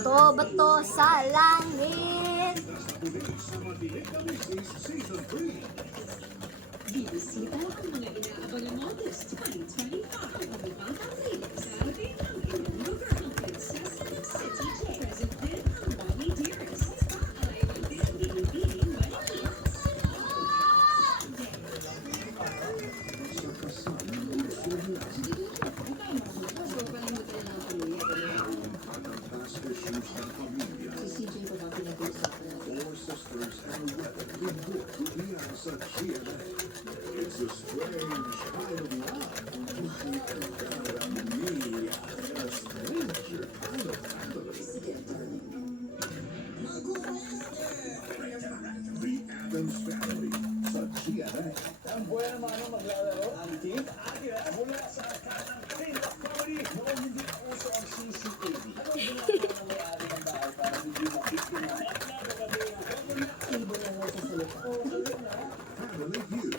Bato-bato sa langit. Bibisita ang mga inaabangan mo this 2025 ng Batang Liga sa ating ang Ilonggo Girl Princess City J. Present din ang Mommy Dearest. Ay, hindi maliliit. Si CJ ko ba pinag-uusapan natin? Four sisters and weather with good Diaz sa GMA. It's a strange kind of love. A stranger kind of family. The Addams Family sa GMA. Ang buwan naman ang maglalaro ang Team Aguila mula sa kanang stand-up comedy noong hindi uso ang CCTV. Ano ang ginagawa ng may-ari ng bahay para hindi makikita at nababali ang Ibo na mo sa salita. Family Feud.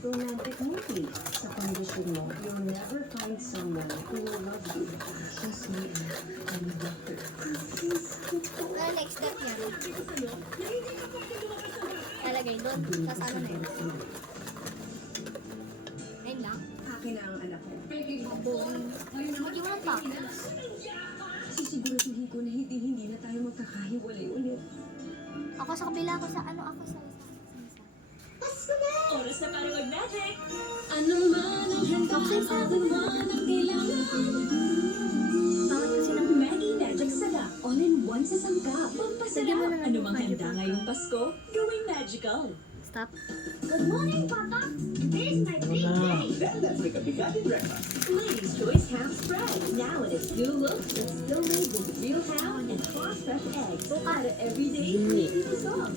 Romantic movie. Sa kondisyon mo, you'll never find someone who will love you. Just me and the doctor. Ano next step niya? Lalagay doon. Tapos ano na yun? Ayun lang. Akin na ang anak ko. Hindi mo lang pa. Sisiguraduhin ko na hindi na tayo magkakahiwalay ulit. Ako sa kabila, ako sa ano, ako sa... Oras na para mag-magic! Ano man ang handa, ako man ang kailangan. Bakit kasi ng... Maggie Magic Sala, all-in-one sa sangka. Lagyan mo Pampasarap. na nga Ano ng mang magic handa pa. ngayong Pasko, gawing magical. Stop. Good morning, Papa. This is my big day. Then let's make a bigoted breakfast. Ladies' Choice Ham Spread. Now in its new look, it's still made with real ham and farm-fresh eggs. Add it every day, easy to solve.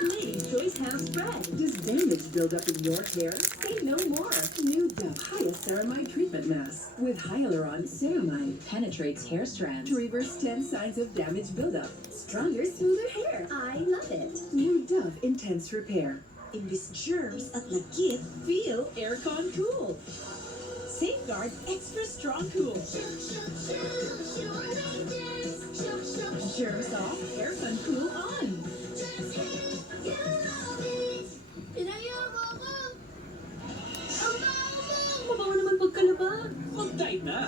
Ladies' Choice Ham Spread. Does damage build up in your hair? Say no more. New Dove Hyaceramide Treatment Mask with Hyaluron Ceramide penetrates hair strands to reverse 10 signs of damage buildup. Stronger, smoother hair. I love it. New Dove Intense Repair. Imbis germs at lagkit, feel aircon cool. Safeguard extra strong cool. Germs off, aircon cool on. Pinayabo ko! Ang baho mo! Mabaho naman pagkalaba. Mag-dive na!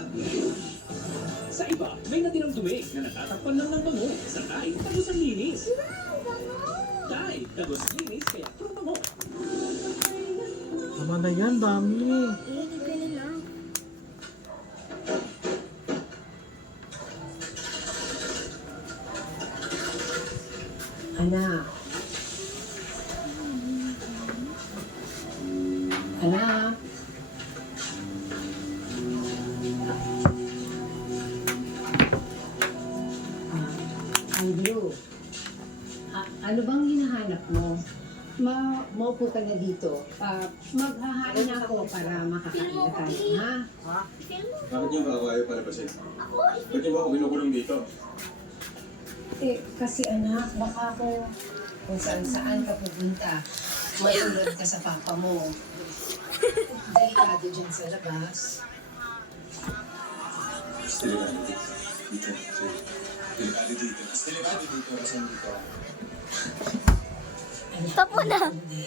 Sa iba, may natirang dumi na natatakpan lang ng bango. Sa Tide, tagos ang linis. Tide, tagos ang linis, kaya puro bango. Tama na yan, dami. Ilagay na lang. Anak. Anak. Andrew, ano bang hinahanap mo? Maupo ka na dito. Maghahain na ako para makakain na tayo, ha? Bakit niyo kawayo palabasin? Ako, Ba't niyo ba ako kinukulong dito? Kasi anak, baka kung saan ka pupunta, matulad ka sa papa mo. Delikado dyan sa labas. Delikado dito. Delikado dito. Delikado dito kasi dito. stop mo na. Hindi.